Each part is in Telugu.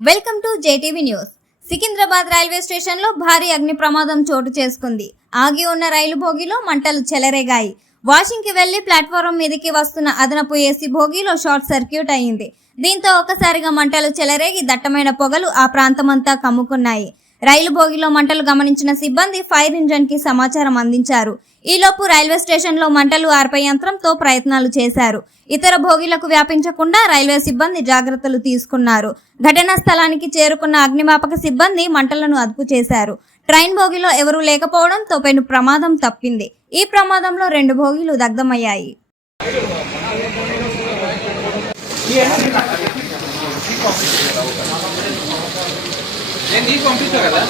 Welcome to JTV news. Secunderabad railway స్టేషన్లో భారీ అగ్ని ప్రమాదం చోటు చేసుకుంది. ఆగి ఉన్న రైలు భోగిలో మంటలు చెలరేగాయి. వాషింగ్కి వెళ్లి ప్లాట్ఫారం మీదకి వస్తున్న అదనపు ఏసీ భోగిలో షార్ట్ సర్క్యూట్ అయింది. దీంతో ఒక్కసారిగా మంటలు చెలరేగి దట్టమైన పొగలు ఆ ప్రాంతమంతా కమ్ముకున్నాయి. రైలు భోగిలో మంటలు గమనించిన సిబ్బంది ఫైర్ ఇంజన్ కి సమాచారం అందించారు. ఈలోపు రైల్వే స్టేషన్లో మంటలు ఆర్పే యంత్రంతో ప్రయత్నాలు చేశారు. ఇతర భోగిలకు వ్యాపించకుండా రైల్వే సిబ్బంది జాగ్రత్తలు తీసుకున్నారు. ఘటనా స్థలానికి చేరుకున్న అగ్నిమాపక సిబ్బంది మంటలను అదుపు చేశారు. ట్రైన్ భోగిలో ఎవరూ లేకపోవడంతో పెను ప్రమాదం తప్పింది. ఈ ప్రమాదంలో 2 భోగిలు దగ్ధమయ్యాయి. నేను నీకు పంపిస్తా కదా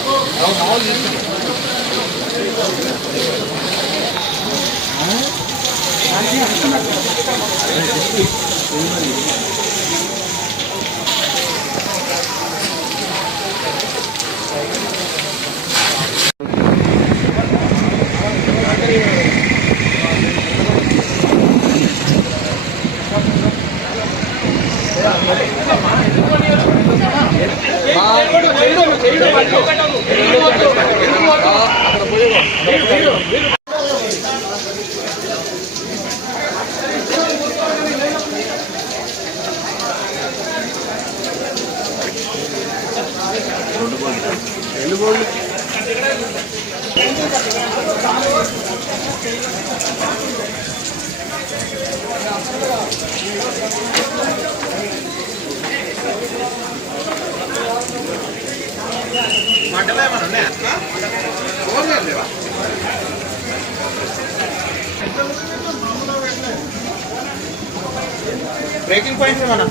బ్రేకింగ్ పాయింట్స్ ఏమన్నా